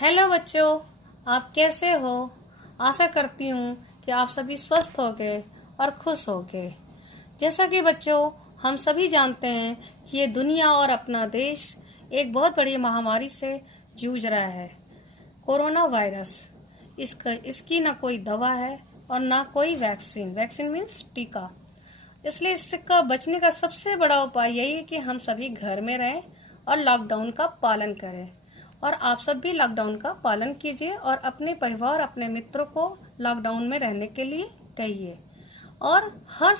Hello बच्चों, आप कैसे हो। आशा करती हूँ कि आप सभी स्वस्थ होंगे और खुश होंगे। जैसा कि बच्चों हम सभी जानते हैं कि ये दुनिया और अपना देश एक बहुत बड़ी महामारी से जूझ रहा है, कोरोना वायरस। इसकी ना कोई दवा है और ना कोई वैक्सीन। वैक्सीन मीन्स टीका। इसलिए इसका बचने का सबसे बड़ा उपाय यही है कि हम सभी घर में रहें और लॉकडाउन का पालन करें। और आप सब भी लॉकडाउन का पालन कीजिए और अपने परिवार, अपने मित्रों को लॉकडाउन में रहने के लिए कहिए। और हर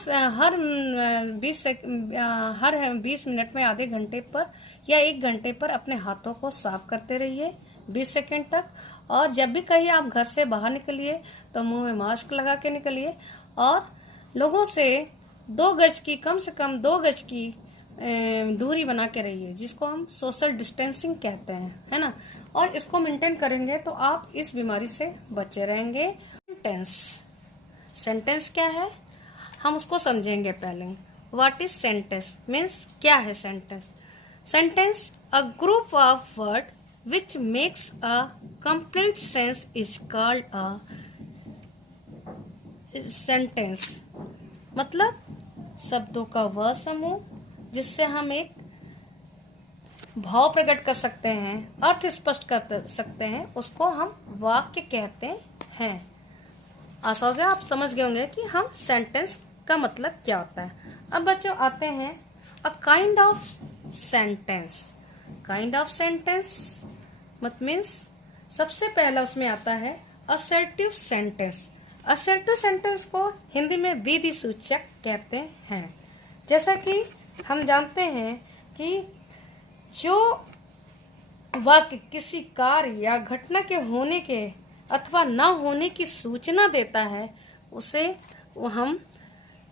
20 मिनट में आधे घंटे पर या 1 घंटे पर अपने हाथों को साफ करते रहिए 20 सेकंड तक। और जब भी कहीं आप घर से बाहर निकलिए तो मुंह में मास्क लगा के निकलिए और लोगों से 2 गज की, कम से कम 2 गज की दूरी बना के रहिए, जिसको हम सोशल डिस्टेंसिंग कहते हैं, है ना। और इसको मेंटेन करेंगे तो आप इस बीमारी से बचे रहेंगे। सेंटेंस क्या है, हम उसको समझेंगे पहले। व्हाट इज सेंटेंस मीन्स क्या है sentence. Sentence a group of word which makes a complete sense is called a sentence. मतलब शब्दों का वह समूह जिससे हम एक भाव प्रकट कर सकते हैं, अर्थ स्पष्ट कर सकते हैं, उसको हम वाक्य कहते हैं। आशा हो गया आप समझ गए होंगे कि हम सेंटेंस का मतलब क्या होता है। अब बच्चों आते हैं a kind of sentence. Kind of sentence मत मीन्स सबसे पहला उसमें आता है असर्टिव सेंटेंस। असर्टिव सेंटेंस को हिंदी में विधि सूचक कहते हैं। जैसा कि हम जानते हैं कि जो वाक्य किसी कार्य या घटना के होने के अथवा न होने की सूचना देता है उसे हम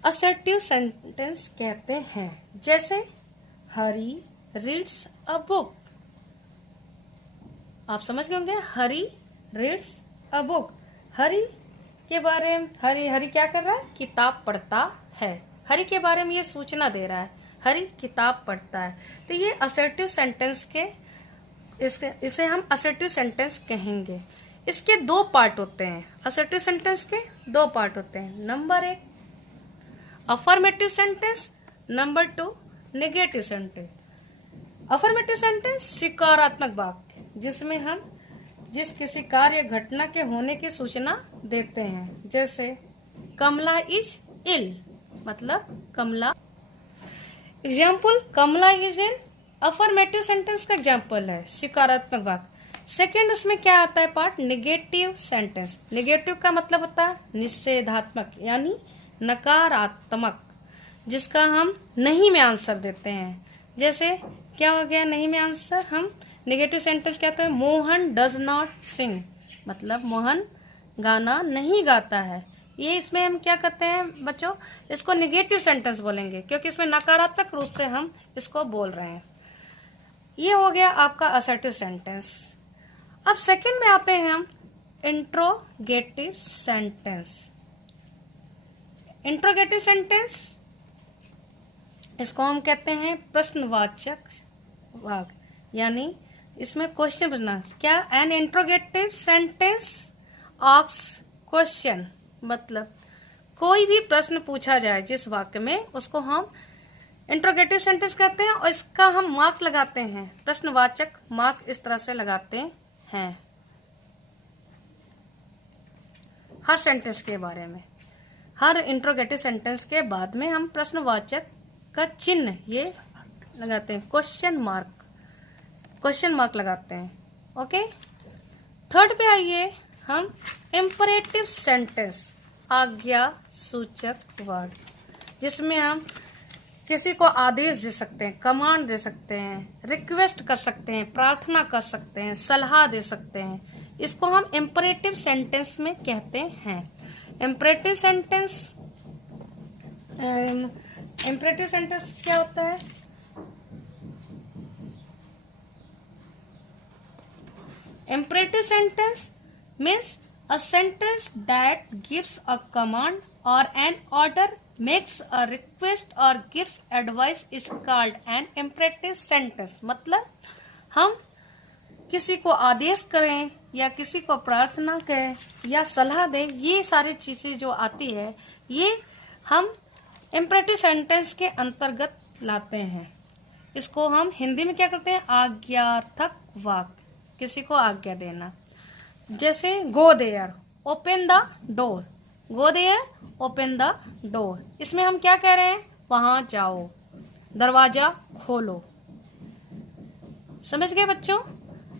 असर्टिव सेंटेंस कहते हैं। जैसे हरी रीड्स अ बुक। आप समझ गए होंगे, हरी रीड्स अ बुक। हरी के बारे में हरी क्या कर रहा है, किताब पढ़ता है। हरी के बारे में ये सूचना दे रहा है, हरी किताब पढ़ता है। तो ये असर्टिव सेंटेंस के इसे हम असर्टिव सेंटेंस कहेंगे। इसके 2 पार्ट होते हैं। असर्टिव सेंटेंस के 2 पार्ट होते हैं। Number 1 affirmative sentence, number 2 negative sentence. Affirmative sentence सकारात्मक वाक्य जिसमें हम किसी कार्य घटना के होने की सूचना देते हैं। जैसे कमला इज इल, मतलब Kamla. Example Kamla is in affirmative sentence का एग्जाम्पल है, सकारात्मक वाक्य। सेकेंड उसमें क्या आता है पार्ट, नेगेटिव सेंटेंस। नेगेटिव का मतलब होता है निषेधात्मक यानी नकारात्मक, जिसका हम नहीं में आंसर देते हैं। जैसे क्या हो गया नहीं में आंसर, हम नेगेटिव सेंटेंस कहते हैं मोहन डज नॉट सिंग, मतलब मोहन गाना नहीं गाता है। ये इसमें हम क्या करते हैं बच्चों, इसको नेगेटिव सेंटेंस बोलेंगे क्योंकि इसमें नकारात्मक रूप से हम इसको बोल रहे हैं। ये हो गया आपका असर्टिव सेंटेंस। अब सेकंड में आते हैं हम इंट्रोगेटिव सेंटेंस। इंट्रोगेटिव सेंटेंस इसको हम कहते हैं प्रश्नवाचक वाक्य, यानी इसमें क्वेश्चन बनना। क्या an interrogative sentence asks question, मतलब कोई भी प्रश्न पूछा जाए जिस वाक्य में, उसको हम इंट्रोगेटिव सेंटेंस कहते हैं। और इसका हम मार्क लगाते हैं, प्रश्नवाचक मार्क इस तरह से लगाते हैं हर सेंटेंस के बारे में। हर इंट्रोगेटिव सेंटेंस के बाद में हम प्रश्नवाचक का चिन्ह ये लगाते हैं, क्वेश्चन मार्क लगाते हैं। ओके, थर्ड पे आइए हम इम्परेटिव सेंटेंस, आज्ञा सूचक वर्ड, जिसमें हम किसी को आदेश दे सकते हैं, कमांड दे सकते हैं, रिक्वेस्ट कर सकते हैं, प्रार्थना कर सकते हैं, सलाह दे सकते हैं। इसको हम इम्परेटिव सेंटेंस में कहते हैं। इम्परेटिव सेंटेंस क्या होता है, imperative sentence means a sentence that gives a command or an order, makes a request or gives advice is called an imperative sentence। मतलब हम किसी को आदेश करें, या किसी को प्रार्थना करें या सलाह दें, ये सारी चीजें जो आती है ये हम इम्परेटिव सेंटेंस के अंतर्गत लाते हैं। इसको हम हिंदी में क्या करते हैं, आज्ञार्थक वाक्य, किसी को आज्ञा देना। जैसे go there, open the door, go there, open the door. इसमें हम क्या कह रहे हैं, वहां जाओ, दरवाजा खोलो। समझ गए बच्चों।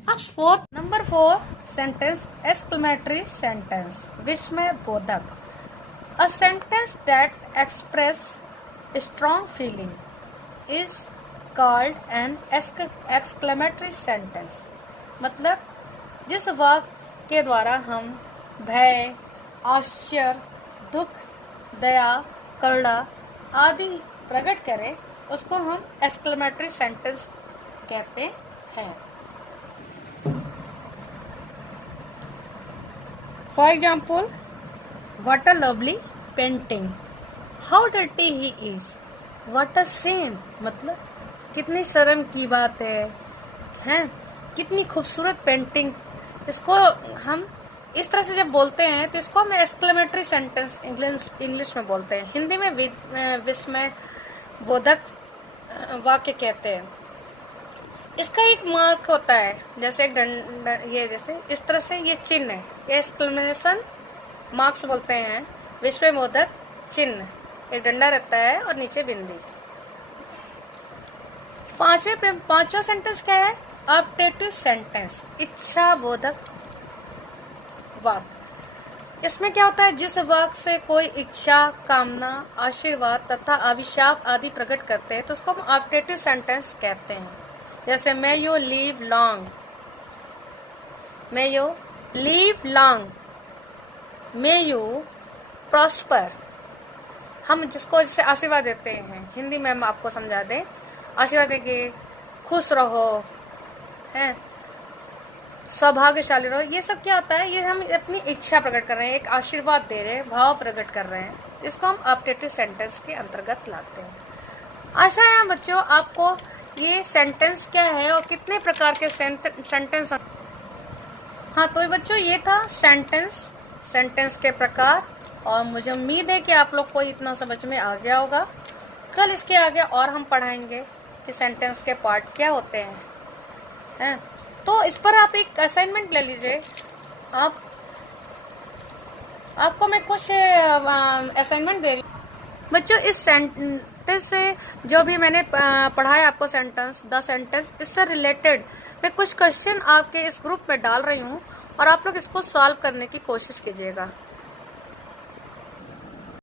अब नंबर 4 सेंटेंस, एक्सक्लेमेटरी सेंटेंस, विस्मय बोधक। A sentence that express strong feeling is called an exclamatory sentence। मतलब जिस वाक्य के द्वारा हम भय, आश्चर्य, दुख, दया, करुणा आदि प्रकट करें उसको हम exclamatory sentence कहते हैं। For example, what a lovely painting, how dirty he is, what a shame। मतलब कितनी शर्म की बात है, कितनी खूबसूरत पेंटिंग। इसको हम इस तरह से जब बोलते हैं तो इसको हम एक्सक्लेमेटरी सेंटेंस इंग्लिश में बोलते हैं। हिंदी में विस्मय बोधक वाक्य कहते हैं। इसका एक मार्क होता है, जैसे एक डंडा, ये जैसे इस तरह से ये चिन्ह है, ये एक्सक्लेमेशन मार्क्स बोलते हैं। विस्मय बोधक चिन्ह, एक डंडा रहता है और नीचे बिंदी। पांचवा सेंटेंस क्या है, ऑप्टेटिव सेंटेंस, इच्छा बोधक वाक्य। इसमें क्या होता है, जिस वाक्य से कोई इच्छा, कामना, आशीर्वाद तथा अभिशाप आदि प्रकट करते हैं तो उसको हम ऑप्टेटिव सेंटेंस कहते हैं। जैसे may you live long, may you live long, may you prosper. हम जिसको जैसे आशीर्वाद देते हैं, हिंदी में हम आपको समझा दें, आशीर्वाद देंगे खुश रहो, हैं, सौभाग्यशाली रहो। ये सब क्या होता है, ये हम अपनी इच्छा प्रकट कर रहे हैं, एक आशीर्वाद दे रहे हैं, भाव प्रकट कर रहे हैं। इसको हम ऑप्टेटिव सेंटेंस के अंतर्गत लाते हैं। आशा है बच्चों आपको ये सेंटेंस क्या है और कितने प्रकार के सेंटेंस। हाँ तो बच्चों ये था सेंटेंस के प्रकार, और मुझे उम्मीद है कि आप लोग को इतना समझ में आ गया होगा। कल इसके आगे और हम पढ़ाएंगे कि सेंटेंस के पार्ट क्या होते हैं। तो इस पर आप एक असाइनमेंट ले लीजिए। आपको मैं कुछ असाइनमेंट दे रही हूँ बच्चों। इस सेंटेंस से जो भी मैंने पढ़ाया आपको द सेंटेंस, इससे रिलेटेड मैं कुछ क्वेश्चन आपके इस ग्रुप में डाल रही हूँ और आप लोग इसको सॉल्व करने की कोशिश कीजिएगा।